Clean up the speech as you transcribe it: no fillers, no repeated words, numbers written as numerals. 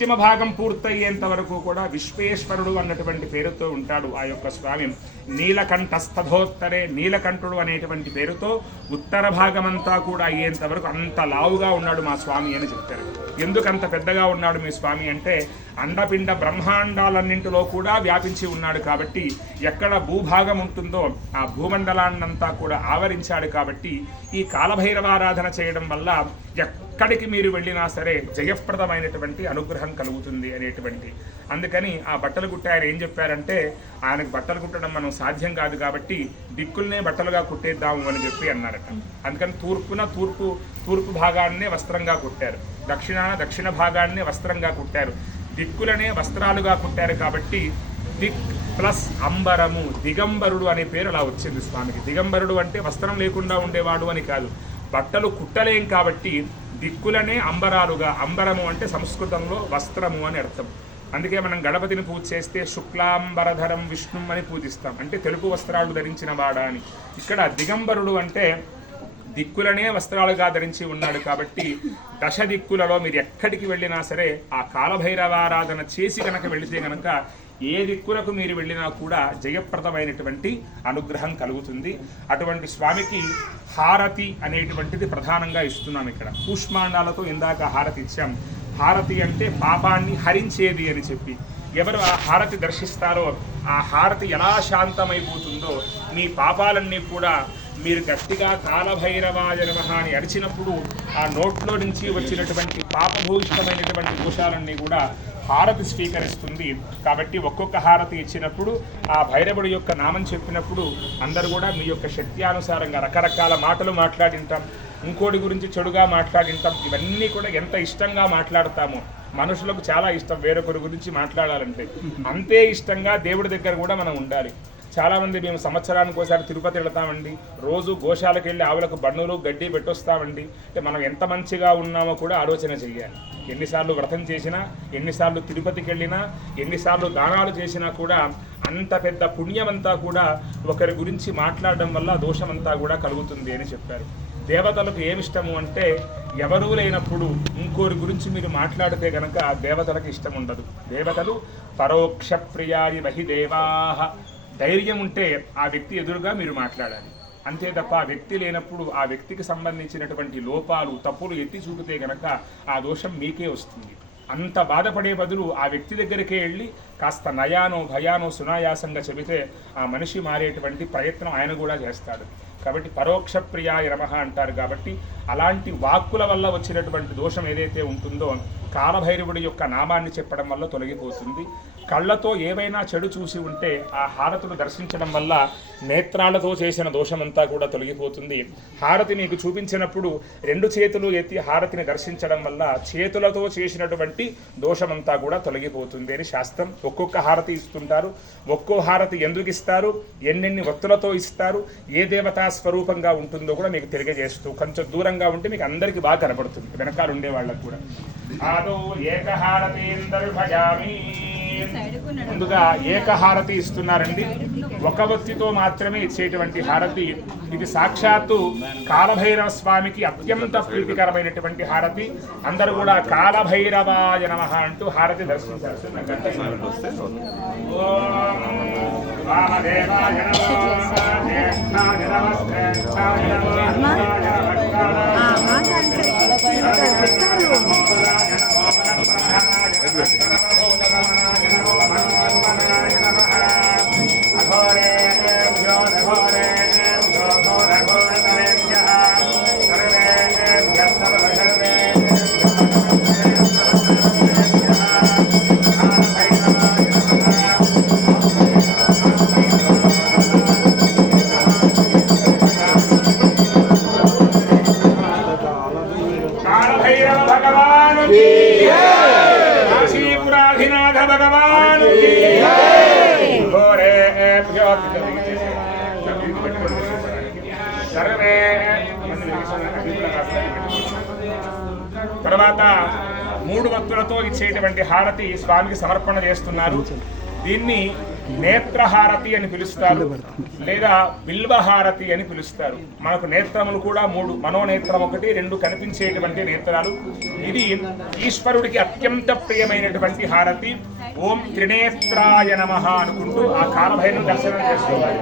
అంతిమ భాగం పూర్తయ్యేంత వరకు కూడా విశ్వేశ్వరుడు అన్నటువంటి పేరుతో ఉంటాడు ఆ యొక్క స్వామి. నీలకంఠస్థధోత్తరే, నీలకంఠుడు అనేటువంటి పేరుతో ఉత్తర భాగమంతా కూడా అయ్యేంత వరకు అంత లావుగా ఉన్నాడు మా స్వామి అని చెప్తారు. ఎందుకంత పెద్దగా ఉన్నాడు మీ స్వామి అంటే అండపిండ బ్రహ్మాండాలన్నింటిలో కూడా వ్యాపించి ఉన్నాడు కాబట్టి, ఎక్కడ భూభాగం ఉంటుందో ఆ భూమండలాన్నంతా కూడా ఆవరించాడు కాబట్టి ఈ కాలభైరవారాధన చేయడం వల్ల ఎక్కడికి మీరు వెళ్ళినా సరే జయప్రదమైనటువంటి అనుగ్రహం కలుగుతుంది అనేటువంటి. అందుకని ఆ బట్టలు కుట్టే ఆయన ఏం చెప్పారంటే, ఆయనకు బట్టలు కుట్టడం మనం సాధ్యం కాదు కాబట్టి దిక్కుల్నే బట్టలుగా కుట్టేద్దాము అని చెప్పి అన్నారట. అందుకని తూర్పు భాగాన్నే వస్త్రంగా కుట్టారు, దక్షిణ భాగాన్నే వస్త్రంగా కుట్టారు, దిక్కులనే వస్త్రాలుగా కుట్టారు. కాబట్టి దిక్ ప్లస్ అంబరము, దిగంబరుడు అనే పేరు అలా వచ్చింది స్వామికి. దిగంబరుడు అంటే వస్త్రం లేకుండా ఉండేవాడు అని కాదు, బట్టలు కుట్టలేం కాబట్టి దిక్కులనే అంబరాలుగా, అంబరము అంటే సంస్కృతంలో వస్త్రము అని అర్థం. అందుకే మనం గణపతిని పూజ చేస్తే శుక్లాంబరధరం విష్ణుం అని పూజిస్తాం, అంటే తెలుపు వస్త్రాలు ధరించిన వాడా అని. ఇక్కడ దిగంబరుడు అంటే దిక్కులనే వస్త్రాలుగా ధరించి ఉన్నాడు కాబట్టి దశ దిక్కులలో మీరు ఎక్కడికి వెళ్ళినా సరే ఆ కాలభైరవారాధన చేసి కనుక వెళితే కనుక ఏ దిక్కులకు మీరు వెళ్ళినా కూడా జయప్రదమైనటువంటి అనుగ్రహం కలుగుతుంది. అటువంటి స్వామికి హారతి అనేటువంటిది ప్రధానంగా ఇస్తున్నాం ఇక్కడ. కూష్మాండాలతో ఇందాక హారతి ఇచ్చాం. హారతి అంటే పాపాన్ని హరించేది అని చెప్పి, ఎవరు ఆ హారతి దర్శిస్తారో ఆ హారతి ఎలా శాంతమైపోతుందో మీ పాపాలన్నీ కూడా మీరు గట్టిగా కాలభైరవాయ నమః అని అరిచినప్పుడు ఆ నోట్లో నుంచి వచ్చినటువంటి పాపభూయిష్టమైనటువంటి దోషాలన్నీ కూడా హారతి స్వీకరిస్తుంది. కాబట్టి ఒక్కొక్క హారతి ఇచ్చినప్పుడు ఆ భైరవుడి యొక్క నామం చెప్పినప్పుడు అందరూ కూడా మీ యొక్క శక్త్యానుసారంగా రకరకాల మాటలు మాట్లాడింటాం, ఇంకోటి గురించి చెడుగా మాట్లాడింటాం. ఇవన్నీ కూడా ఎంత ఇష్టంగా మాట్లాడతామో, మనుషులకు చాలా ఇష్టం వేరొకరి గురించి మాట్లాడాలంటే, అంతే ఇష్టంగా దేవుడి దగ్గర కూడా మనం ఉండాలి. చాలామంది మేము సంవత్సరానికి ఒకసారి తిరుపతి వెళతామండి, రోజు గోశాలకు వెళ్ళి ఆవులకు బండులు గడ్డి పెట్టొస్తామండి అంటే మనం ఎంత మంచిగా ఉన్నామో కూడా ఆలోచన చేయాలి. ఎన్నిసార్లు వ్రతం చేసినా, ఎన్నిసార్లు తిరుపతికి వెళ్ళినా, ఎన్నిసార్లు దానాలు చేసినా కూడా అంత పెద్ద పుణ్యమంతా కూడా ఒకరి గురించి మాట్లాడడం వల్ల దోషమంతా కూడా కలుగుతుంది అని చెప్పారు. దేవతలకు ఏమిష్టము అంటే ఎవరూ లేనప్పుడు ఇంకోరి గురించి మీరు మాట్లాడితే కనుక దేవతలకు ఇష్టం ఉండదు. దేవతలు పరోక్ష ప్రియాని మహి దేవాహ, ధైర్యం ఉంటే ఆ వ్యక్తి ఎదురుగా మీరు మాట్లాడాలి, అంతే తప్ప ఆ వ్యక్తి లేనప్పుడు ఆ వ్యక్తికి సంబంధించినటువంటి లోపాలు తప్పులు ఎత్తి చూపితే కనుక ఆ దోషం మీకే వస్తుంది. అంత బాధపడే బదులు ఆ వ్యక్తి దగ్గరికే వెళ్ళి కాస్త నయానో భయానో సునాయాసంగా చెబితే ఆ మనిషి మారేటువంటి ప్రయత్నం ఆయన కూడా చేస్తాడు. కాబట్టి పరోక్ష ప్రియాయ నమః అంటారు. కాబట్టి అలాంటి వాక్కుల వల్ల వచ్చినటువంటి దోషం ఏదైతే ఉంటుందో కాలభైరవుడి యొక్క నామాన్ని చెప్పడం వల్ల తొలగిపోతుంది. కళ్ళతో ఏవైనా చెడు చూసి ఉంటే ఆ హారతులు దర్శించడం వల్ల నేత్రాలతో చేసిన దోషమంతా కూడా తొలగిపోతుంది. హారతి మీకు చూపించినప్పుడు రెండు చేతులు ఎత్తి హారతిని దర్శించడం వల్ల చేతులతో చేసినటువంటి దోషమంతా కూడా తొలగిపోతుంది అని శాస్త్రం. ఒక్కొక్క హారతి ఇస్తుంటారు, ఒక్కో హారతి ఎందుకు ఇస్తారు, ఎన్నెన్ని ఒత్తులతో ఇస్తారు, ఏ దేవతా స్వరూపంగా ఉంటుందో కూడా మీకు తెలియజేస్తూ, కొంచెం దూరంగా ఉంటే మీకు అందరికీ బాగా కనపడుతుంది, వెనకాల ఉండే వాళ్ళకు కూడా. ఆదో ఏకహారతీందర్భయామి, ముందుగా ఏకహారతి ఇస్తున్నారండి. ఒక వ్యక్తితో మాత్రమే ఇచ్చేటువంటి హారతి ఇది. సాక్షాత్తు కాలభైరవ స్వామికి అత్యంత ప్రీతికరమైనటువంటి హారతి. అందరూ కూడా కాలభైరవాయ నమః అంటూ హారతి దర్శించారు. తర్వాత 3 భక్తులతో ఇచ్చేటువంటి హారతి స్వామికి సమర్పణ చేస్తున్నారు. దీన్ని నేత్రహారతి అని పిలుస్తారు, లేదా బిల్వహారతి అని పిలుస్తారు. మనకు నేత్రములు కూడా 3, మనోనేత్రం 1, 2 కనిపించేటువంటి నేత్రాలు. ఇది ఈశ్వరుడికి అత్యంత ప్రియమైనటువంటి హారతి. ఓం త్రినేత్రాయ నమః అనుకుంటూ ఆ కాలభైరవుని దర్శనం చేసుకోవాలి.